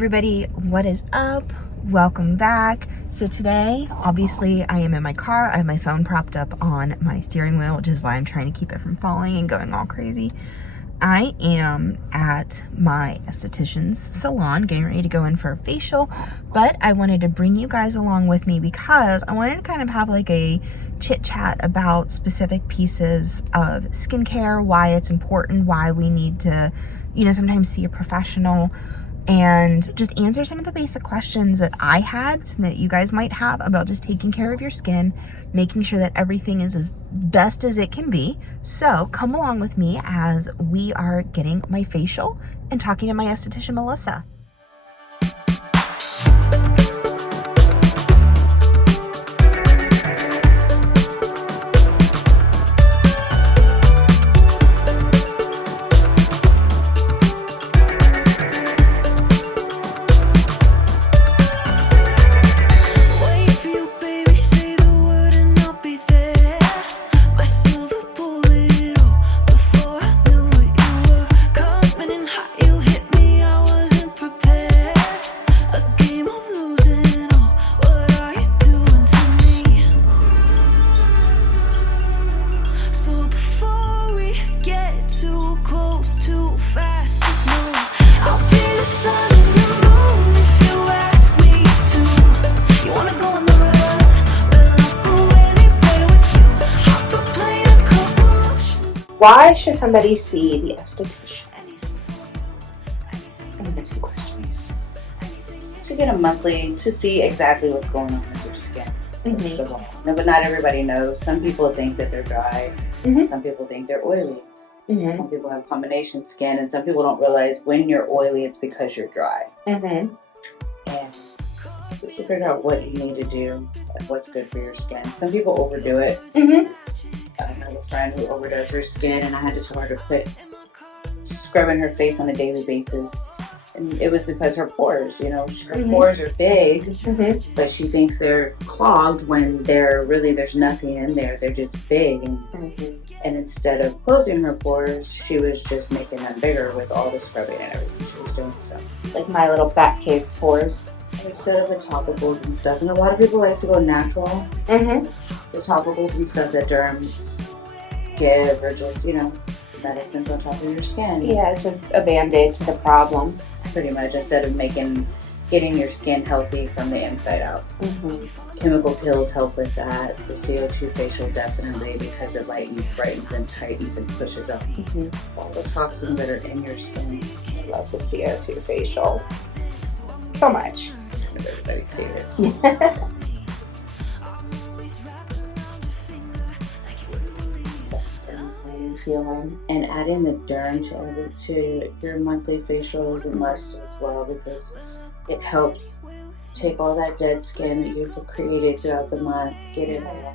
everybody, what is up? Welcome back. So today, obviously, I am in my car. I have my phone propped up on my steering wheel, which is why I'm trying to keep it from falling and going all crazy. I am at my esthetician's salon, getting ready to go in for a facial, but I wanted to bring you guys along with me because I wanted to kind of have like a chit chat about specific pieces of skincare, why it's important, why we need to, sometimes see a professional, and just answer some of the basic questions that I had so that you guys might have about just taking care of your skin, making sure that everything is as best as it can be. So come along with me as we are getting my facial and talking to my esthetician, Melissa. Why should somebody see the esthetician? Two questions. To get a monthly, to see exactly what's going on with your skin. Mm-hmm. No, but not everybody knows. Some people think that they're dry. Mm-hmm. Some people think they're oily. Mm-hmm. Some people have combination skin, and some people don't realize when you're oily, it's because you're dry. Mm-hmm. And just to figure out what you need to do and what's good for your skin. Some people overdo it. Mm-hmm. I have a friend who overdoes her skin, and I had to tell her to quit scrubbing her face on a daily basis. And it was because her pores, her Mm-hmm. pores are big, Mm-hmm. but she thinks they're clogged when there's nothing in there. They're just big. And instead of closing her pores, she was just making them bigger with all the scrubbing and everything she was doing. So, Like my little bat cave pores. instead of the topicals and stuff, and a lot of people like to go natural. Mm-hmm. The topicals and stuff that derms give are just, medicines on top of your skin. Yeah, it's just a band-aid to the problem. Pretty much, instead of getting your skin healthy from the inside out. Mm-hmm. Chemical peels help with that. The CO2 facial definitely, because it lightens, brightens, and tightens and pushes up all the toxins that are in your skin. I love the CO2 facial. So much. It's one of everybody's favorites. Feeling. And adding the derm to your monthly facial is a must as well, because it helps take all that dead skin that you've created throughout the month, get it out,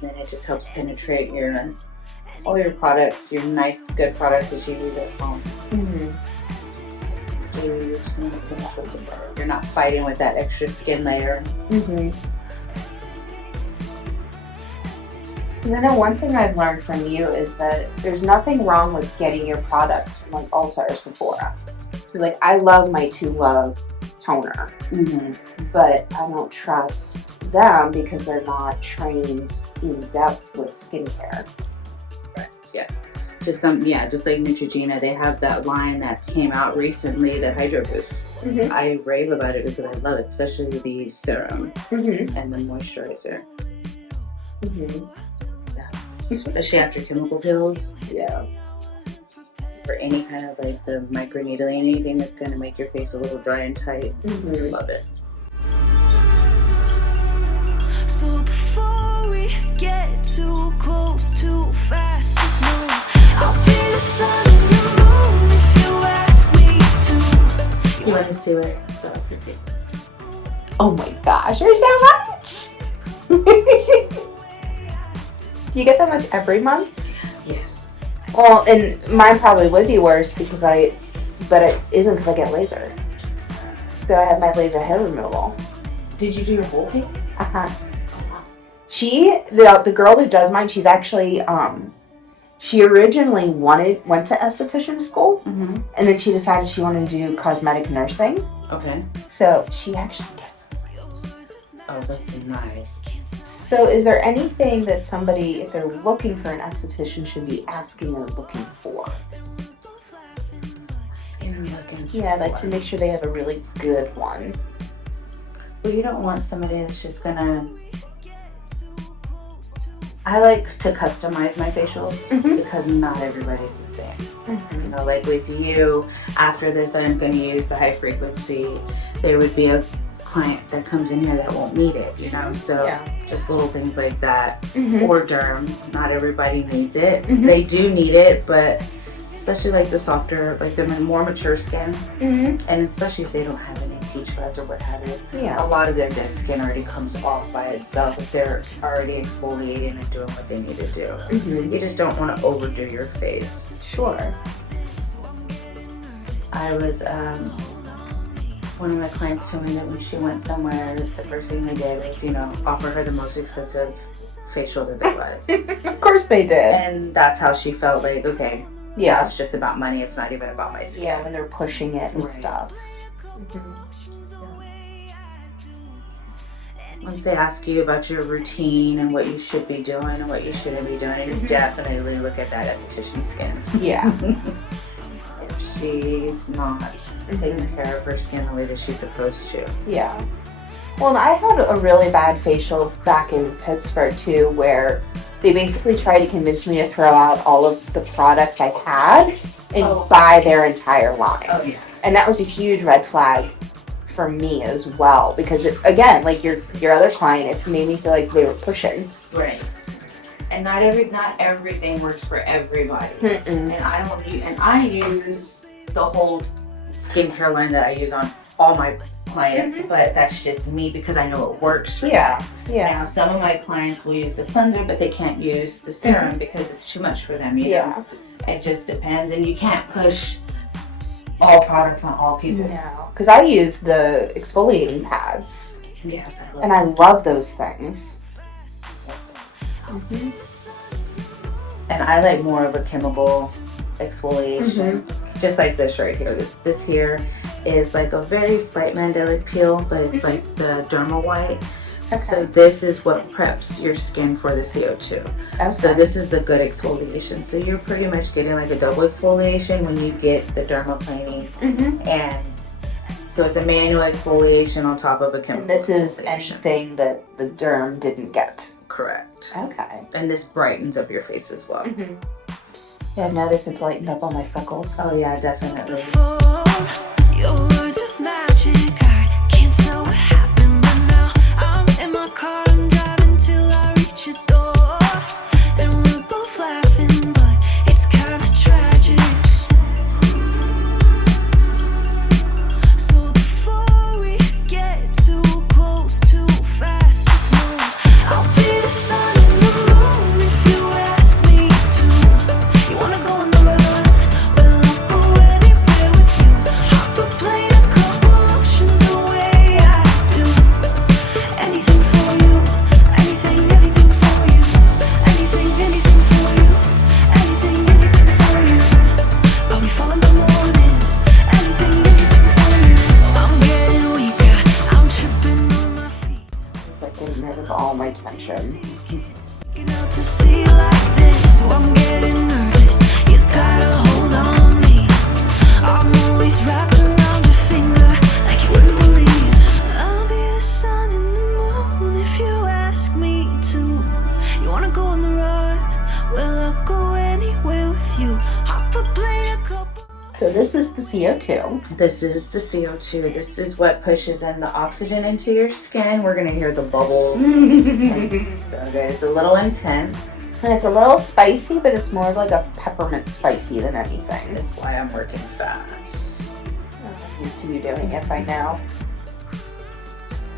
and then it just helps penetrate all your products, your nice, good products that you use at home. Mm-hmm. You're not fighting with that extra skin layer. Mm-hmm. Because I know one thing I've learned from you is that there's nothing wrong with getting your products from like Ulta or Sephora. Because I love my Too Love toner, but I don't trust them because they're not trained in depth with skincare. Right. Yeah. Just like Neutrogena, they have that line that came out recently, the Hydro Boost. Mm-hmm. I rave about it because I love it, especially the serum Mm-hmm. and the moisturizer. Mm-hmm. Especially after chemical peels. Yeah. For any kind of the microneedling, anything that's going to make your face a little dry and tight. Mm-hmm. Love it. So before we get too close, too fast, just know I'll be the sun in your room if you ask me to. You want to see what I saw your face? Oh my gosh, there's so much! Do you get that much every month? Yes. Well, and mine probably would be worse but it isn't because I get laser. So I have my laser hair removal. Did you do your whole face? Uh-huh. The girl who does mine, she's actually, she originally went to esthetician school, Mm-hmm. and then she decided she wanted to do cosmetic nursing. Okay. So she actually gets them. Oh, that's nice. So is there anything that somebody, if they're looking for an esthetician, should be asking or looking for? Yeah, like to make sure they have a really good one. Well, you don't want somebody that's just gonna... I like to customize my facials because not everybody's the same. You know, like with you, after this I'm going to use the high frequency. There would be a client that comes in here that won't need it, you know, so just little things like that. Or derm, not everybody needs it. They do need it, but especially like the softer, like the more mature skin, and especially if they don't have any peach fuzz or what have you. A lot of their dead skin already comes off by itself if they're already exfoliating and doing what they need to do. You just don't want to overdo your face. Sure. I was, one of my clients told me that when she went somewhere, the first thing they did was, you know, offer her the most expensive facial that there was. Of course they did. And that's how she felt like, okay, yeah, it's just about money. It's not even about my skin. Yeah, when they're pushing it and stuff. Once they ask you about your routine and what you should be doing and what you shouldn't be doing, you definitely look at that esthetician skin. Yeah. If she's not taking care of her skin the way that she's supposed to. Yeah. Well, and I had a really bad facial back in Pittsburgh too, where they basically tried to convince me to throw out all of the products I had and buy their entire line. Oh yeah. And that was a huge red flag for me as well, because it, again, like your other client, it made me feel like they were pushing. Right. And not everything works for everybody. And I use the whole skincare line that I use on all my clients, but that's just me because I know it works for them. Now some of my clients will use the cleanser, but they can't use the serum because it's too much for them. You know? It just depends, and you can't push all products on all people. No, because I use the exfoliating pads. Yes, I love those things. And I like more of a chemical exfoliation, just like this right here. This here is like a very slight mandelic peel, but it's like the dermal white. So this is what preps your skin for the CO2. So this is the good exfoliation. So you're pretty much getting like a double exfoliation when you get the dermaplaning. And so it's a manual exfoliation on top of a chemical. And this is anything that the derm didn't get. Correct. Okay. And this brightens up your face as well. Yeah, I've noticed it's lightened up all my freckles. Oh yeah, definitely. Your words of magic, I can't tell what happened, but now I'm in my car, I'm driving till I reach your door, and we're both laughing, but it's kinda tragic. So before we get too close, too fast, just know I'll be the sun and the moon if you ask me to. You wanna go on the road? Well, I'll go anywhere with you. Hop a plane a couple oceans away. I do anything for you, anything for you, anything for you, anything for you. I'll be falling in the morning, anything for you. I'm getting weaker, I'm tripping on my feet. It's like getting rid of all my tension. You know, to see like this, so I'm getting nervous. You gotta hold on me. I'm always wrapped around your finger, like you wouldn't believe. I'll be the sun and the moon if you ask me to. You wanna go on the road? Well, I'll go anywhere with you. Hop a plane a couple. So this is the CO2. This is the CO2. This is what pushes in the oxygen into your skin. We're gonna hear the bubbles. It's a little intense. And it's a little spicy, but it's more of like a peppermint spicy than anything. That's why I'm working fast. I'm used to you doing it by now.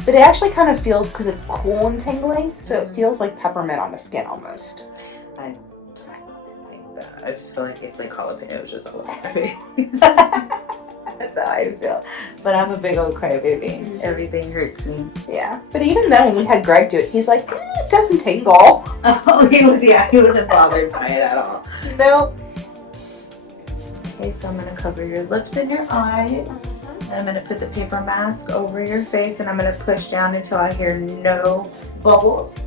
But it actually kind of feels, because it's cool and tingling, so it feels like peppermint on the skin almost. I think that. I just feel like it's like jalapenos just all over my face. That's how I feel. But I'm a big old crybaby. Everything hurts me. Yeah. But even then, when we had Greg do it, he's like, it doesn't tingle. Oh, he wasn't bothered by it at all. Nope. Okay, so I'm gonna cover your lips and your eyes. And I'm going to put the paper mask over your face, and I'm going to push down until I hear no bubbles.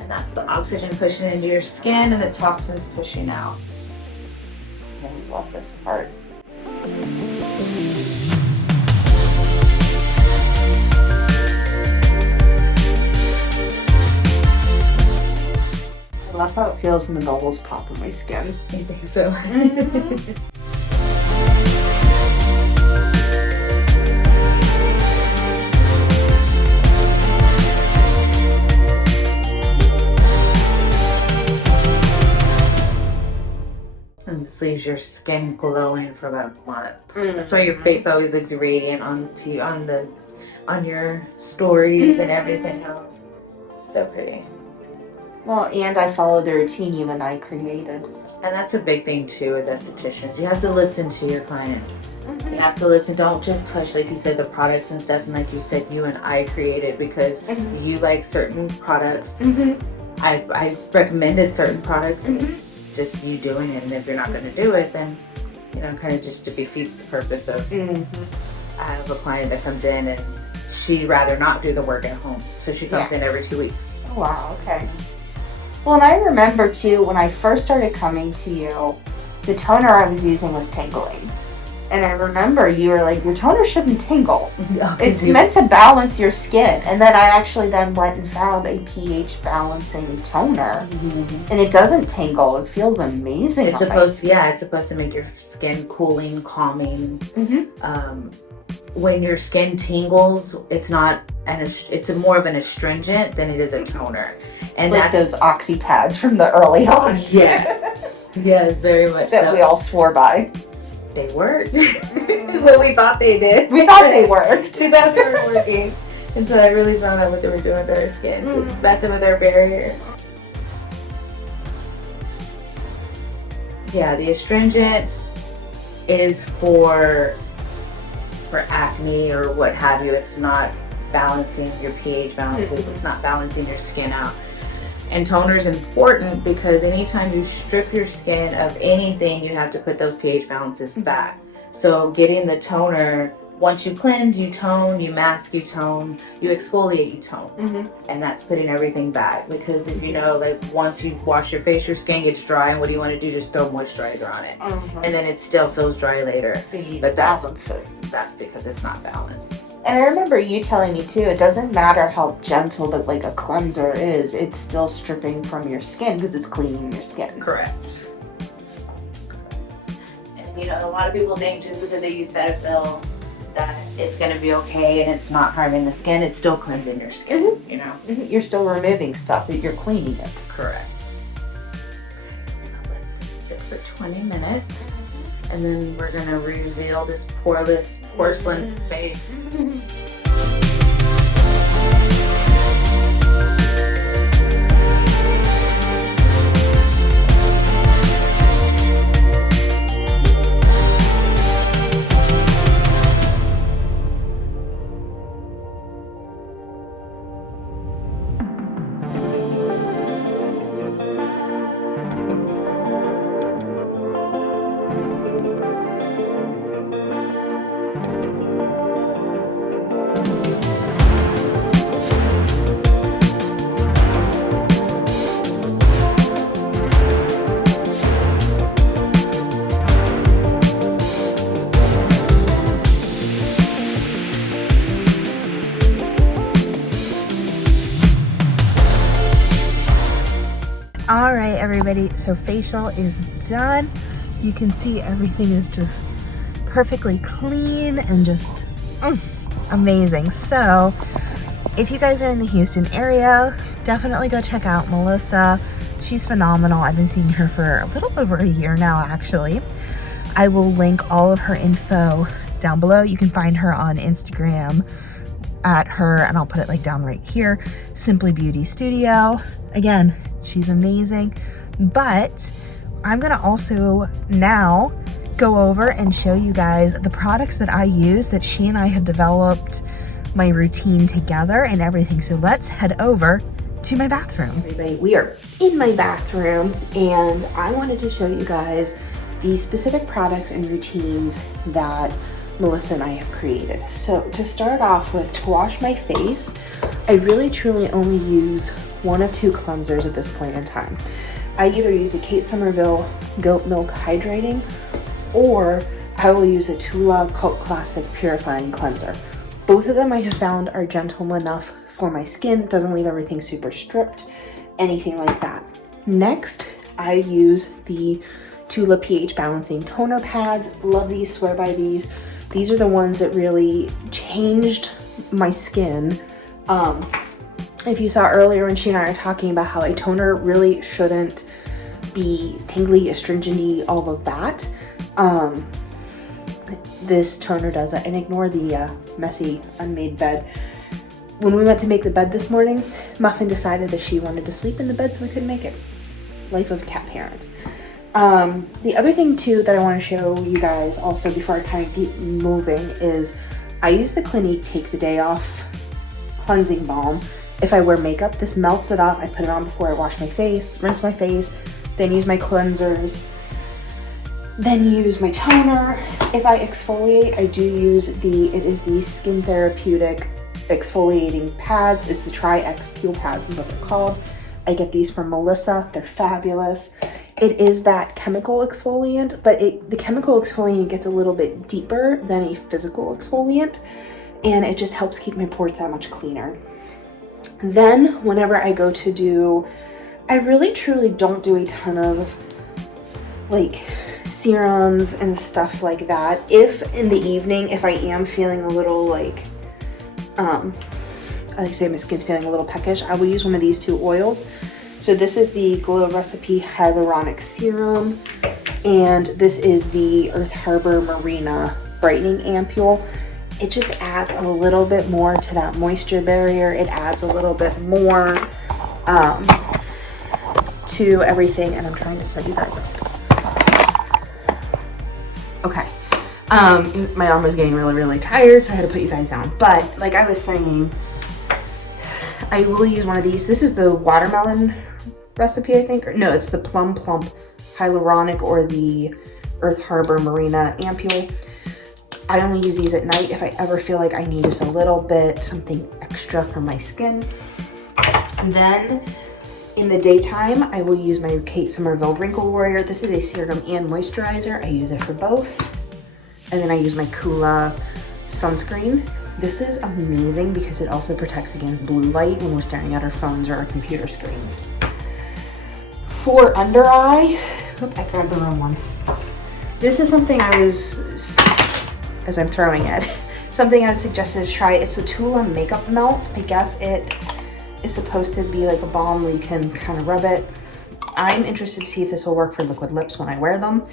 And that's the oxygen pushing into your skin and the toxins pushing out. I love this part. I love how it feels when the bubbles pop on my skin. I think so. And this leaves your skin glowing for about a month. That's why your face always looks radiant on your stories and everything else. So pretty. Well, and I follow the routine you and I created. And that's a big thing too with estheticians. You have to listen to your clients. You have to listen. Don't just push, like you said, the products and stuff. And like you said, you and I created because you like certain products. I recommended certain products, and it's just you doing it. And if you're not going to do it, then kind of just defeats the purpose of. I have a client that comes in and she'd rather not do the work at home, so she comes in every 2 weeks. Oh, wow. Okay. Well, and I remember too, when I first started coming to you, the toner I was using was tingling. And I remember you were like, your toner shouldn't tingle. It's meant to balance your skin. And then I actually then went and found a pH balancing toner. And it doesn't tingle. It feels amazing. It's supposed to make your skin cooling, calming. When your skin tingles, it's more of an astringent than it is a toner. And like those oxy pads from the early on. Yes, very much that we all swore by. They worked. Well, we thought they did. We thought they worked. We thought they were working. And so I really found out what they were doing to our skin. Just messing with our barrier. Yeah, the astringent is for acne or what have you. It's not balancing your pH balances. It's not balancing your skin out. And toner is important because anytime you strip your skin of anything, you have to put those pH balances back. So getting the toner, once you cleanse, you tone, you mask, you tone, you exfoliate, you tone. And that's putting everything back. Because if once you wash your face, your skin gets dry, and what do you want to do? Just throw moisturizer on it. And then it still feels dry later. But that's because it's not balanced. And I remember you telling me too, it doesn't matter how gentle but like a cleanser is, it's still stripping from your skin because it's cleaning your skin. Correct. And a lot of people think just because they use Cetaphil that it's going to be okay and it's not harming the skin. It's still cleansing your skin, You're still removing stuff, but you're cleaning it. Correct. I'll let this sit for 20 minutes. And then we're gonna reveal this poreless porcelain face. All right, everybody, so facial is done. You can see everything is just perfectly clean and just amazing. So if you guys are in the Houston area, definitely go check out Melissa. She's phenomenal. I've been seeing her for a little over a year now, actually. I will link all of her info down below. You can find her on Instagram at her, and I'll put it down right here, Simply Beauty Studio. Again, she's amazing. But I'm gonna also now go over and show you guys the products that I use, that she and I have developed my routine together and everything. So let's head over to my bathroom. Everybody, we are in my bathroom, and I wanted to show you guys the specific products and routines that Melissa and I have created. So to start off with, to wash my face, I really truly only use one of two cleansers at this point in time. I either use the Kate Somerville Goat Milk Hydrating, or I will use a Tula Cult Classic Purifying Cleanser. Both of them I have found are gentle enough for my skin, doesn't leave everything super stripped, anything like that. Next, I use the Tula pH Balancing Toner Pads. Love these, swear by these. These are the ones that really changed my skin. If you saw earlier when she and I were talking about how a toner really shouldn't be tingly, astringent-y, all of that, this toner does it. And ignore the messy, unmade bed. When we went to make the bed this morning, Muffin decided that she wanted to sleep in the bed, so we couldn't make it. Life of a cat parent. The other thing too that I want to show you guys also before I kind of keep moving is I use the Clinique Take the Day Off Cleansing Balm. If I wear makeup, this melts it off. I put it on before I wash my face, rinse my face, then use my cleansers, then use my toner. If I exfoliate, I do use it is the Skin Therapeutic exfoliating pads. It's the Tri-X Peel Pads is what they're called. I get these from Melissa. They're fabulous. It is that chemical exfoliant, but the chemical exfoliant gets a little bit deeper than a physical exfoliant, and it just helps keep my pores that much cleaner. Then whenever I go to do, I really truly don't do a ton of like serums and stuff like that. If in the evening, if I am feeling a little like, I like to say my skin's feeling a little peckish, I will use one of these two oils. So this is the Glow Recipe Hyaluronic Serum, and this is the Earth Harbor Marina Brightening Ampule. It just adds a little bit more to that moisture barrier. It adds a little bit more to everything, and I'm trying to set you guys up. Okay. My arm was getting really tired, so I had to put you guys down. But like I was saying, I will use one of these. This is the watermelon recipe, I think. No, it's the Plum Plump Hyaluronic or the Earth Harbor Marina Ampule. I only use these at night if I ever feel like I need just a little bit, something extra for my skin. And then in the daytime, I will use my Kate Somerville Wrinkle Warrior. This is a serum and moisturizer. I use it for both. And then I use my Kula sunscreen. This is amazing because it also protects against blue light when we're staring at our phones or our computer screens. For under eye, I grabbed the wrong one. This is something I was, as I'm throwing it, something I was suggested to try. It's a Tula makeup melt. I guess it is supposed to be like a balm where you can kind of rub it. I'm interested to see if this will work for liquid lips when I wear them.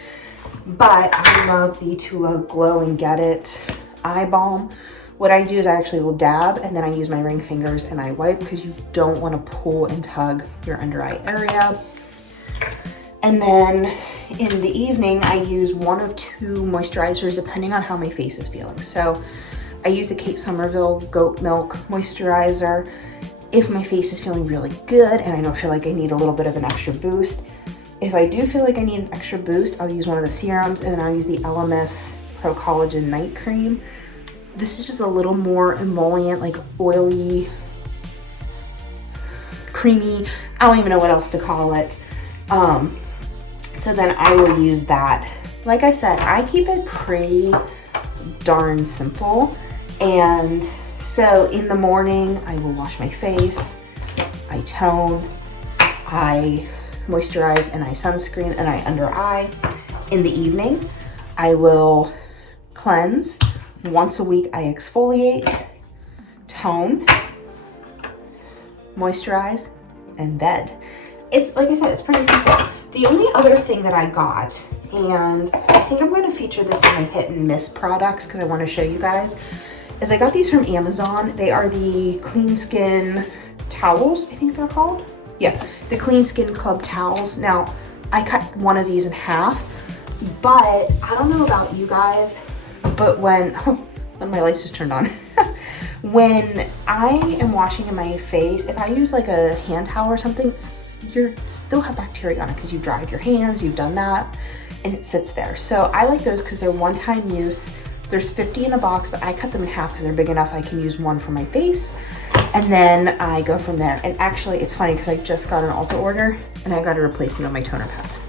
But I love the Tula Glow and Get It eye balm. What I do is I actually will dab and then I use my ring fingers and I wipe because you don't want to pull and tug your under eye area. And then in the evening, I use one of two moisturizers depending on how my face is feeling. So I use the Kate Somerville Goat Milk Moisturizer if my face is feeling really good and I don't feel like I need a little bit of an extra boost. If I do feel like I need an extra boost, I'll use one of the serums, and then I'll use the LMS Pro Collagen Night Cream. This is just a little more emollient, like oily, creamy. I don't even know what else to call it. So then I will use that. Like I said, I keep it pretty darn simple. And so in the morning, I will wash my face, I tone, I moisturize, and I sunscreen, and I under eye. In the evening, I will cleanse. Once a week, I exfoliate, tone, moisturize, and bed. It's, like I said, it's pretty simple. The only other thing that I got, and I think I'm going to feature this in my hit and miss products because I want to show you guys, is I got these from Amazon. They are the Clean Skin towels, I think they're called. Yeah, the Clean Skin Club towels. Now, I cut one of these in half, but I don't know about you guys, but when my lights just turned on, when I am washing in my face, if I use like a hand towel or something, you still have bacteria on it because you dried your hands, you've done that, and it sits there. So I like those because they're one-time use. There's 50 in a box, but I cut them in half because they're big enough. I can use one for my face, and then I go from there. And actually, it's funny because I just got an Ulta order, and I got a replacement of my toner pads.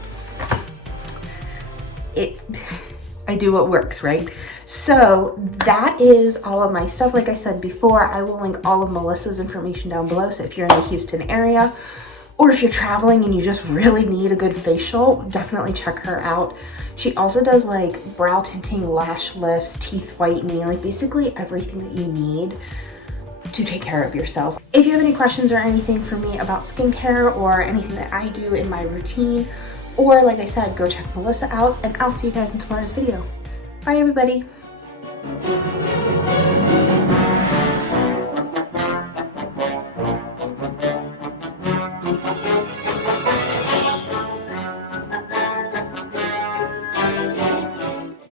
I do what works, right? So that is all of my stuff. Like I said before, I will link all of Melissa's information down below. So if you're in the Houston area, or if you're traveling and you just really need a good facial, definitely check her out. She also does like brow tinting, lash lifts, teeth whitening, like basically everything that you need to take care of yourself. If you have any questions or anything for me about skincare or anything that I do in my routine, or like I said, go check Melissa out, and I'll see you guys in tomorrow's video. Bye everybody.